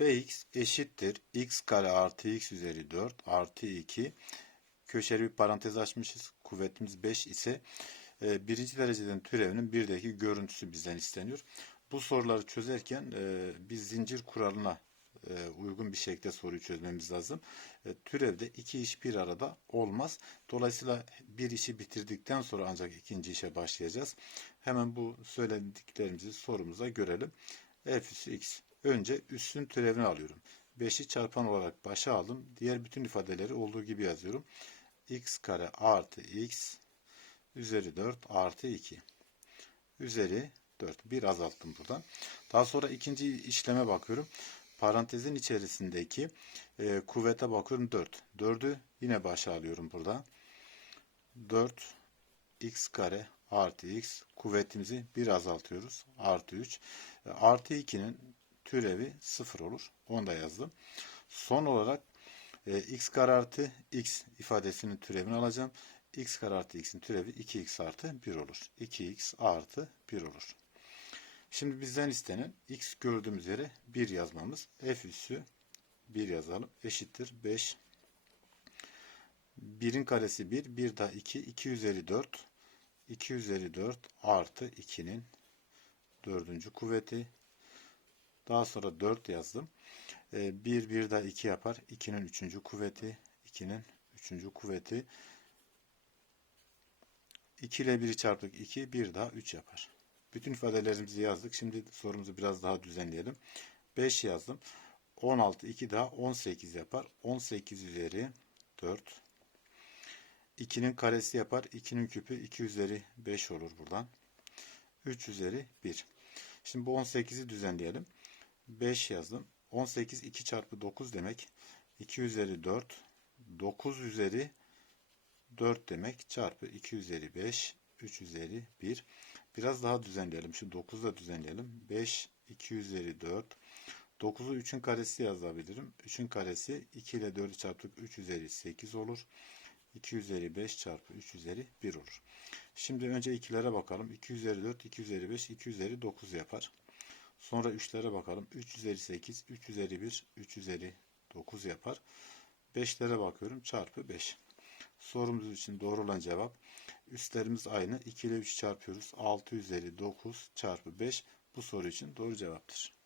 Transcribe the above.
fx eşittir x kare artı x üzeri 4 artı 2 köşeli bir parantez açmışız. Kuvvetimiz 5 ise e, birinci dereceden türevinin birdeki görüntüsü bizden isteniyor. Bu soruları çözerken e, biz zincir kuralına e, uygun bir şekilde soruyu çözmemiz lazım. E, türevde iki iş bir arada olmaz. Dolayısıyla bir işi bitirdikten sonra ancak ikinci işe başlayacağız. Hemen bu söylediklerimizi sorumuza görelim. f üssü x. Önce üssün türevini alıyorum. 5'i çarpan olarak başa aldım. Diğer bütün ifadeleri olduğu gibi yazıyorum. x kare artı x üzeri 4 artı 2 üzeri 4. Bir azalttım buradan. Daha sonra ikinci işleme bakıyorum. Parantezin içerisindeki e, kuvvete bakıyorum 4. 4'ü yine başa alıyorum burada. 4 x kare artı x kuvvetimizi bir azaltıyoruz. Artı 3. E, artı 2'nin türevi 0 olur. Onu da yazdım. Son olarak e, x kare artı x ifadesinin türevini alacağım. x kare artı x'in türevi 2x artı 1 olur. 2x artı 1 olur. Şimdi bizden istenen x gördüğümüz yere 1 yazmamız. f üssü 1 yazalım. Eşittir 5. 1'in karesi 1. 1 daha 2. 2 üzeri 4. 2 üzeri 4 artı 2'nin dördüncü kuvveti. Daha sonra 4 yazdım. 1 1 daha 2 yapar. 2'nin üçüncü kuvveti. 2'nin üçüncü kuvveti. 2 ile 1'i çarptık 2. 1 daha 3 yapar. Bütün ifadelerimizi yazdık. Şimdi sorumuzu biraz daha düzenleyelim. 5 yazdım. 16, 2 daha 18 yapar. 18 üzeri 4. 2'nin karesi yapar. 2'nin küpü 2 üzeri 5 olur buradan. 3 üzeri 1. Şimdi bu 18'i düzenleyelim. 5 yazdım. 18 2 çarpı 9 demek. 2 üzeri 4. 9 üzeri 4 demek. Çarpı 2 üzeri 5. 3 üzeri 1. Biraz daha düzenleyelim. Şu 9'u da düzenleyelim. 5, 2 üzeri 4. 9'u 3'ün karesi yazabilirim. 3'ün karesi 2 ile 4'ü çarptık. 3 üzeri 8 olur. 2 üzeri 5 çarpı 3 üzeri 1 olur. Şimdi önce 2'lere bakalım. 2 üzeri 4, 2 üzeri 5, 2 üzeri 9 yapar. Sonra 3'lere bakalım. 3 üzeri 8, 3 üzeri 1, 3 üzeri 9 yapar. 5'lere bakıyorum. Çarpı 5. Sorumuz için doğru olan cevap üstlerimiz aynı. 2 ile 3 çarpıyoruz. 6 üzeri 9 çarpı 5 bu soru için doğru cevaptır.